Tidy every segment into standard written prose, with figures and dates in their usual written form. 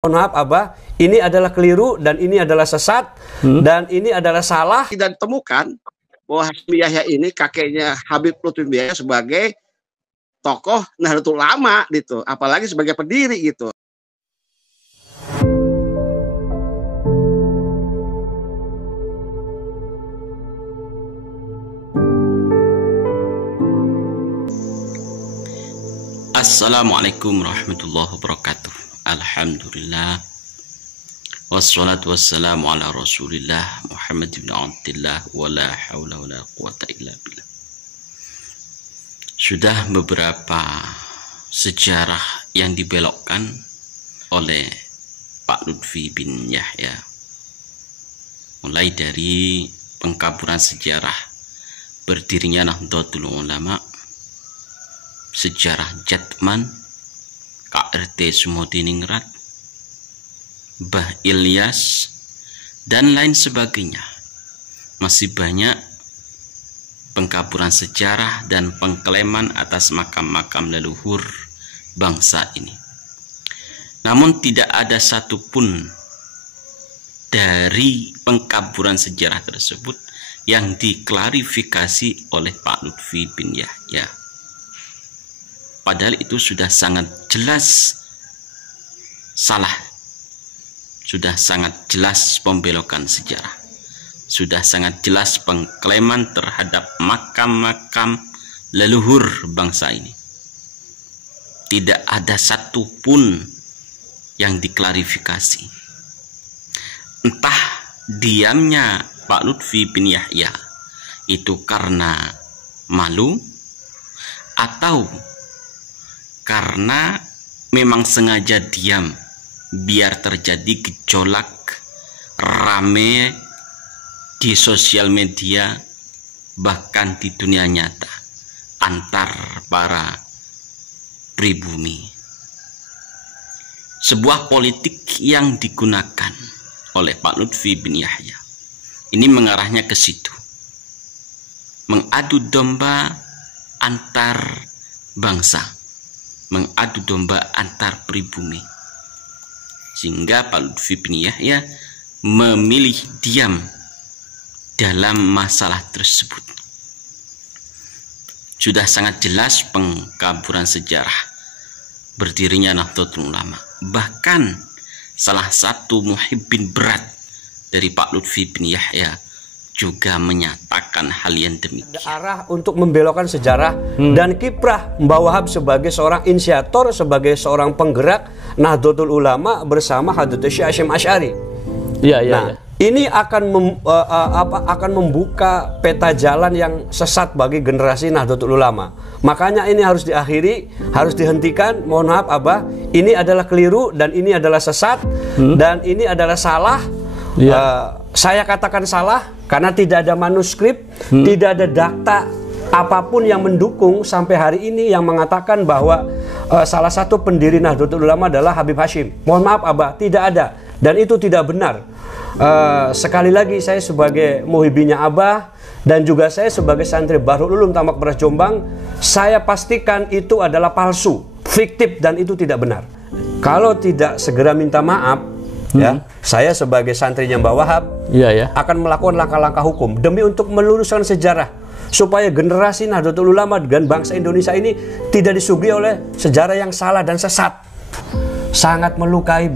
Mohon maaf Abah, ini adalah keliru dan ini adalah sesat dan ini adalah salah. Tidak ditemukan bahwa Hasyim Yahya ini kakeknya Habib Lutfi bin Yahya sebagai tokoh Nahdlatul Ulama gitu, apalagi sebagai pendiri gitu. Assalamualaikum warahmatullahi wabarakatuh. Alhamdulillah, wassalatu wassalamu ala rasulillah Muhammad ibn Abdillah, wala hawla wala quwata illa billah. Sudah beberapa sejarah yang dibelokkan oleh Pak Lutfi bin Yahya, mulai dari pengkaburan sejarah berdirinya Nahdlatul Ulama, sejarah Jatman, KRT Sumodiningrat, Mbah Ilyas, dan lain sebagainya. Masih banyak pengkaburan sejarah dan pengklaiman atas makam-makam leluhur bangsa ini. Namun tidak ada satupun dari pengkaburan sejarah tersebut yang diklarifikasi oleh Pak Lutfi bin Yahya. Padahal itu sudah sangat jelas salah, sudah sangat jelas pembelokan sejarah, sudah sangat jelas pengklaiman terhadap makam-makam leluhur bangsa ini. Tidak ada satupun yang diklarifikasi. Entah diamnya Pak Lutfi bin Yahya itu karena malu, atau karena memang sengaja diam biar terjadi gejolak rame di sosial media, bahkan di dunia nyata, antar para pribumi. Sebuah politik yang digunakan oleh Pak Lutfi bin Yahya ini mengarahnya ke situ, mengadu domba antar bangsa, mengadu domba antar pribumi, sehingga Pak Lutfi bin Yahya memilih diam dalam masalah tersebut. Sudah sangat jelas pengkaburan sejarah berdirinya Nahdlatul Ulama. Bahkan salah satu muhibbin berat dari Pak Lutfi bin Yahya juga menyatakan hal yang demikian. Arah untuk membelokkan sejarah dan kiprah Mbah Wahab sebagai seorang inisiator, sebagai seorang penggerak Nahdlatul Ulama bersama Hadratus Syekh Hasyim Asy'ari. Ini akan membuka peta jalan yang sesat bagi generasi Nahdlatul Ulama. Makanya ini harus diakhiri, harus dihentikan. Mohon maaf Abah, ini adalah keliru dan ini adalah sesat dan ini adalah salah. Saya katakan salah karena tidak ada manuskrip, tidak ada data apapun yang mendukung sampai hari ini yang mengatakan bahwa salah satu pendiri Nahdlatul Ulama adalah Habib Hasyim. Mohon maaf Abah, tidak ada dan itu tidak benar. Sekali lagi saya sebagai muhibbinya Abah dan juga saya sebagai santri Bahrul Ulum Tambak Beras Jombang, saya pastikan itu adalah palsu, fiktif dan itu tidak benar. Kalau tidak segera minta maaf, ya, saya sebagai santrinya Mbah Wahab akan melakukan langkah-langkah hukum demi untuk meluruskan sejarah supaya generasi Nahdlatul Ulama dan bangsa Indonesia ini tidak disuguhi oleh sejarah yang salah dan sesat. Sangat melukai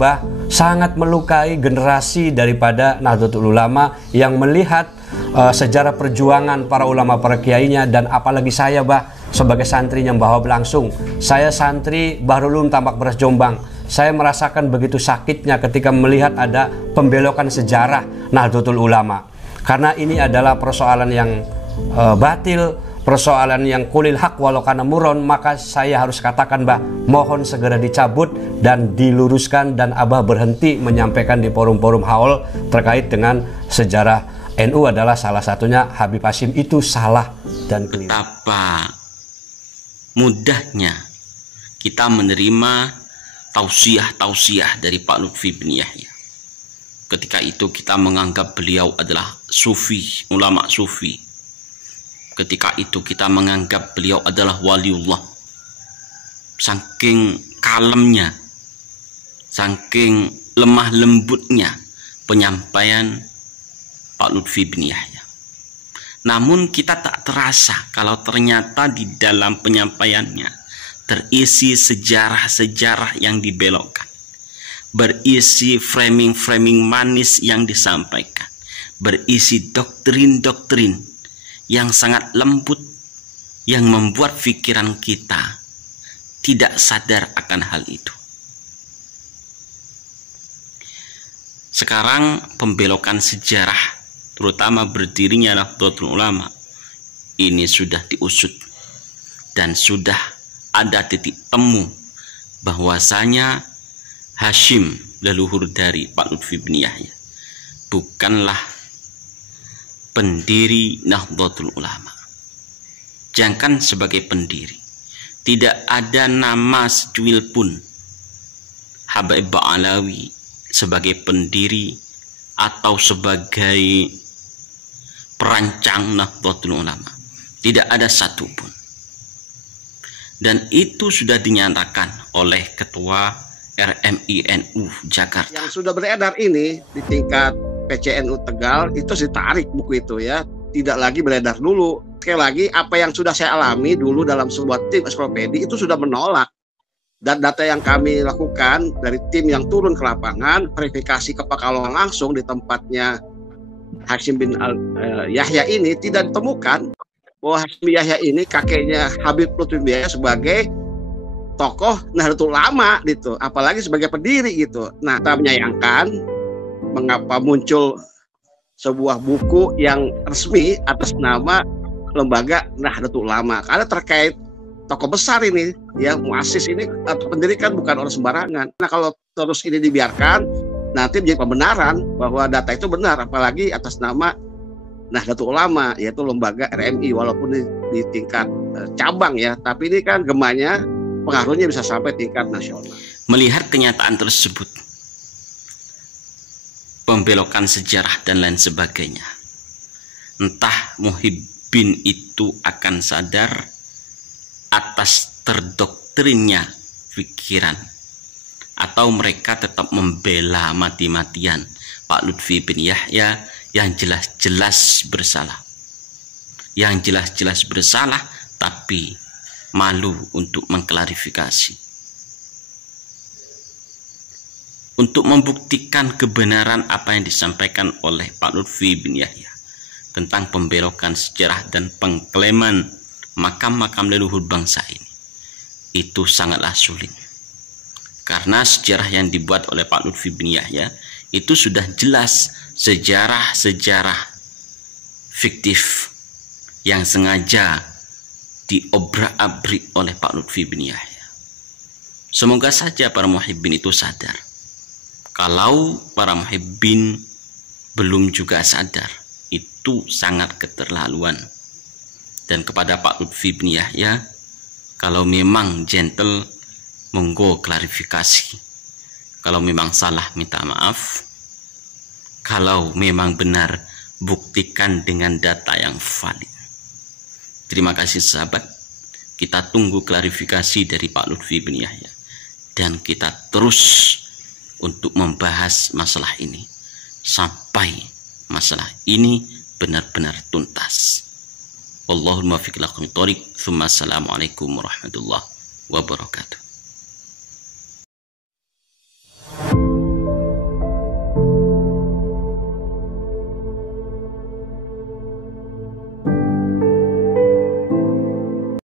sangat melukai generasi daripada Nahdlatul Ulama yang melihat sejarah perjuangan para ulama, para kiainya, dan apalagi saya sebagai santrinya Mbah Wahab langsung. Saya santri Bahrul Ulum Tambak Beras Jombang. Saya merasakan begitu sakitnya ketika melihat ada pembelokan sejarah Nahdlatul Ulama. Karena ini adalah persoalan yang batil, persoalan yang kulil haq walau kana muron, maka saya harus katakan mohon segera dicabut dan diluruskan, dan Abah berhenti menyampaikan di forum-forum haul terkait dengan sejarah NU adalah salah satunya Habib Hasyim itu salah dan keliru. Betapa mudahnya kita menerima tausiah dari Pak Lutfi bin Yahya. Ketika itu kita menganggap beliau adalah sufi, ulama sufi. Ketika itu kita menganggap beliau adalah waliullah. Saking kalemnya, saking lemah lembutnya penyampaian Pak Lutfi bin Yahya. Namun kita tak terasa kalau ternyata di dalam penyampaiannya terisi sejarah-sejarah yang dibelokkan, berisi framing-framing manis yang disampaikan, berisi doktrin-doktrin yang sangat lembut yang membuat pikiran kita tidak sadar akan hal itu. Sekarang pembelokan sejarah, terutama berdirinya Nahdlatul Ulama, ini sudah diusut dan sudah ada titik temu bahwasanya Hashim, leluhur dari Pak Lutfi bin Yahya, bukanlah pendiri Nahdlatul Ulama. Jangan sebagai pendiri, tidak ada nama secuil pun Habaib Ba'alawi sebagai pendiri atau sebagai perancang Nahdlatul Ulama. Tidak ada satupun. Dan itu sudah dinyatakan oleh Ketua RMI-NU Jakarta. Yang sudah beredar ini di tingkat PCNU Tegal itu ditarik buku itu ya. Tidak lagi beredar dulu. Sekali lagi apa yang sudah saya alami dulu dalam sebuah tim ensiklopedi itu sudah menolak. Dan data yang kami lakukan dari tim yang turun ke lapangan, verifikasi ke Pekalongan langsung di tempatnya Hashim bin Yahya ini tidak ditemukan bahwa Hashim bin Yahya ini kakeknya Habib Lutfi bin Yahya sebagai tokoh Nahdlatul Ulama gitu, apalagi sebagai pendiri gitu. Nah, kita menyayangkan mengapa muncul sebuah buku yang resmi atas nama Lembaga Nahdlatul Ulama, karena terkait tokoh besar ini ya, muassis ini atau pendiri kan bukan orang sembarangan. Nah, kalau terus ini dibiarkan, nanti menjadi pembenaran bahwa data itu benar, apalagi atas nama Nahdlatul Ulama, yaitu lembaga RMI, walaupun di tingkat cabang ya, tapi ini kan gemanya pengaruhnya bisa sampai tingkat nasional. Melihat kenyataan tersebut, pembelokan sejarah dan lain sebagainya, entah Muhibbin itu akan sadar atas terdoktrinnya pikiran, atau mereka tetap membela mati-matian Pak Lutfi bin Yahya yang jelas-jelas bersalah. Yang jelas-jelas bersalah tapi malu untuk mengklarifikasi. Untuk membuktikan kebenaran apa yang disampaikan oleh Pak Lutfi bin Yahya tentang pembelokan sejarah dan pengklaiman makam-makam leluhur bangsa ini, itu sangatlah sulit. Karena sejarah yang dibuat oleh Pak Lutfi bin Yahya itu sudah jelas sejarah-sejarah fiktif yang sengaja diobrak-abrik oleh Pak Lutfi bin Yahya. Semoga saja para muhibbin itu sadar. Kalau para muhibbin belum juga sadar, itu sangat keterlaluan. Dan kepada Pak Lutfi bin Yahya, kalau memang gentle, monggo klarifikasi. Kalau memang salah, minta maaf. Kalau memang benar, buktikan dengan data yang valid. Terima kasih sahabat. Kita tunggu klarifikasi dari Pak Lutfi bin Yahya. Dan kita terus untuk membahas masalah ini sampai masalah ini benar-benar tuntas. Allahumma fiqh lakum thoriq. Assalamualaikum warahmatullahi wabarakatuh.